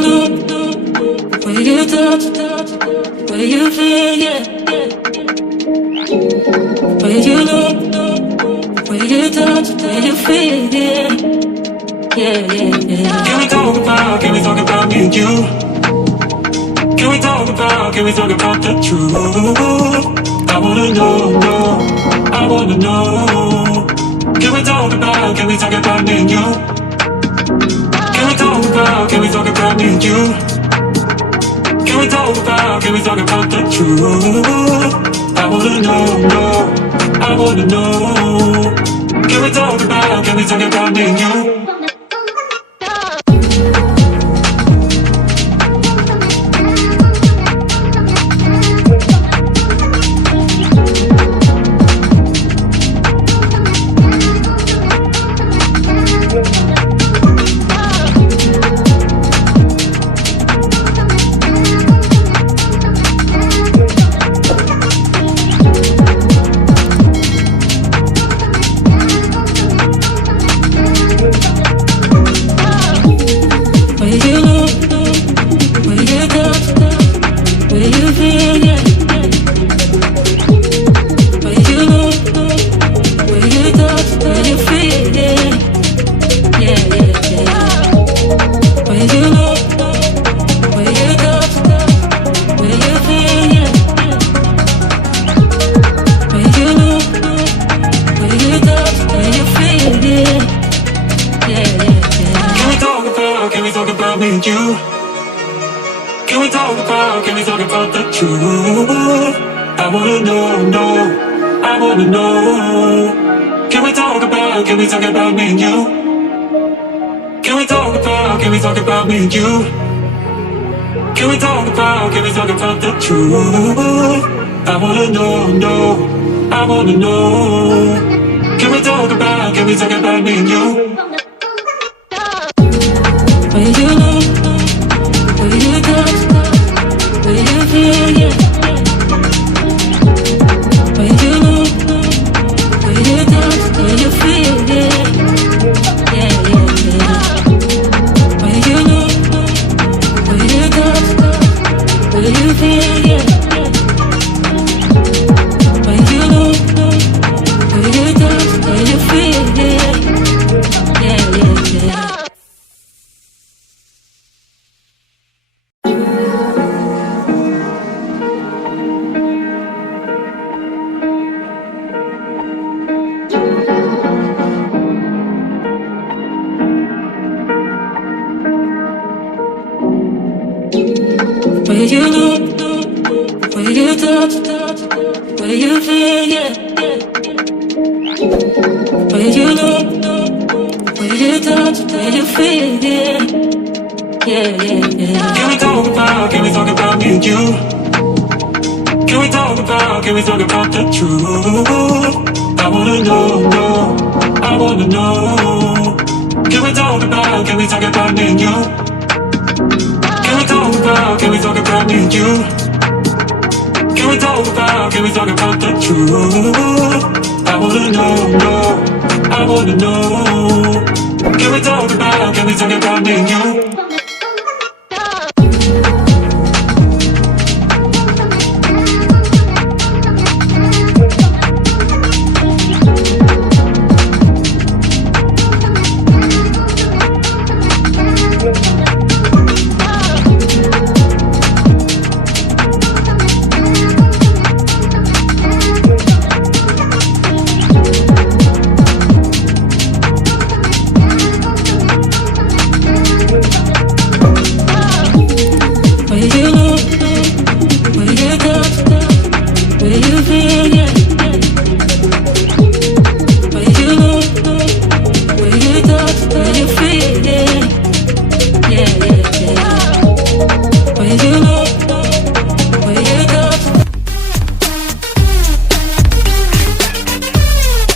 look, where you touch, where you feel, yeah. Where you look, where you touch, where you feel, yeah. Yeah. Can we talk about me and you? Can we talk about the truth? I wanna know, I wanna know. Can we talk about me and you? Can we talk about me and you? Can we talk about the truth? I wanna know, I wanna know. Can we talk about me and you? Can we talk about the truth? I wanna know, I wanna know. Can we talk about me and you? Can we talk about me and you? Can we talk about the truth? I wanna know, I wanna know. Can we talk about me and you? Where you look, where you touch, where you feel, yeah. Where you look, where you touch, where you feel, yeah. Where you look, where you touch, where you feel, yeah. Where you look, where you touch, where you feel, yeah. Where you look, where you touch, where you feel, yeah. Where you look, where you touch, where you feel, yeah. Can we talk about me and you? Can we talk about the truth? I wanna know, I wanna know. Can we talk about me and you? Can we talk about me and you? Can we talk about the truth? I wanna know, I wanna know. Can we talk about me and you?